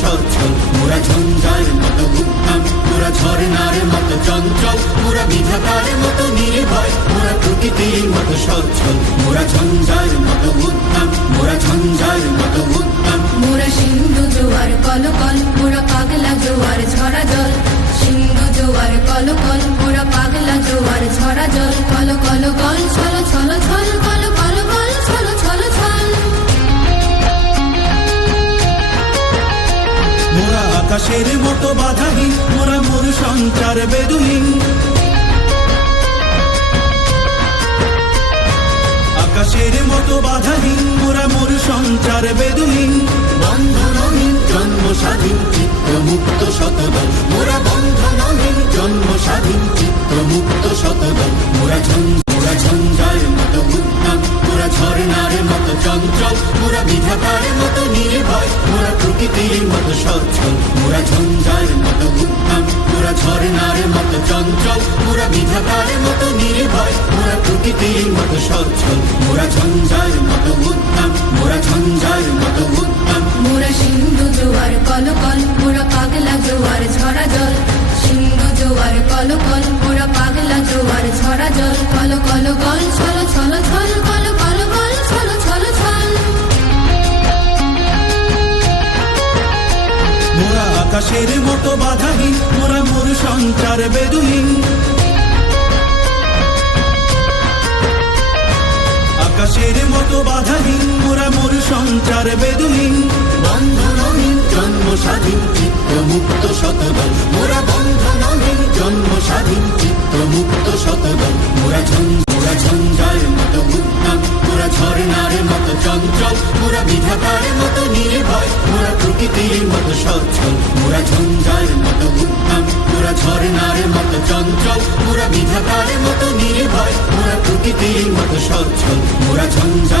সচ্ছল, মোরা ঝঞ্ঝার মতো উদ্যম, মোরা ঝরনার মতো চঞ্চল, মোরা বিধাতার মতো নির্ভয়, মোরা প্রকৃতির মতো সচ্ছল, মোরা ঝঞ্ঝার মতো উদ্যম, মোরা ঝঞ্ঝার মতো উদ্যম। মোরা সিন্ধু জোয়ার কলকল, মোরা পাগলা জোয়ার ঝরা জল, সিন্ধু জোয়ার কলকল, মোরা পাগলা জোয়ার ঝরা জল, কল কল কল ছল ছল ছল, কল কল কল ছল ছল ছল। মোরা আকাশের মতো বাধাহীন, মোরা মরু সঞ্চার বেদুহীন, আকাশের মতো বাধাহীন, মোরা মরু সঞ্চার বেদুহীন, বন্ধনহীন জন্ম স্বাধীন চিত্ত মুক্ত শতদল, মোরা বন্ধনহীন জন্ম স্বাধীন চিত্ত মুক্ত শতদল। মোরা ঝঞ্ঝার মতো উদ্যম, মোরা ঝরনার মতো চঞ্চল, মোরা বিধাতার মতো নির্ভয়, মোরা প্রকৃতির মতো সচ্ছল, মোরা ঝঞ্ঝার মতো উদ্যম, মোরা ঝরনার মতো চঞ্চল, মোরা বিধাতার মতো নির্ভয়, মোরা প্রকৃতির মতো সচ্ছল, মোরা ঝঞ্ঝার মতো উদ্যম, মোরা ঝঞ্ঝার মতো উদ্যম। মোরা সিন্ধু জোয়ার কলকল, মোরা পাগলা জোয়ার ঝরা জল, সিন্ধু জোয়ার কলকল, মোরা পাগলা জোয়ার ঝরা জল, কল কল কল ছল ছল ছল, কল কল কল ছল ছল ছল। মোরা আকাশের মতো বাধাহীন, মোরা মরু সঞ্চার বেদুহীন, আকাশের মতো বাধাহীন, মোরা মরু সঞ্চার বেদুহীন, বন্ধনহীন জন্ম স্বাধীন চিত্ত মুক্ত শতদল, মোরা বন্ধনহীন জন্ম স্বাধীন চিত্ত মুক্ত শতদল। মোরা ঝঞ্ঝার মতো উদ্যম, মোরা ঝরনার মতো চঞ্চল, মোরা বিধাতার মতো নির্ভয়, মোরা প্রকৃতির মতো সচ্ছল, মোরা ঝঞ্ঝার মতো উদ্যম, মোরা ঝরনার মতো চঞ্চল, মোরা বিধাতার মতো নির্ভয়, মোরা প্রকৃতির মতো সচ্ছল, মোরা ঝঞ্ঝার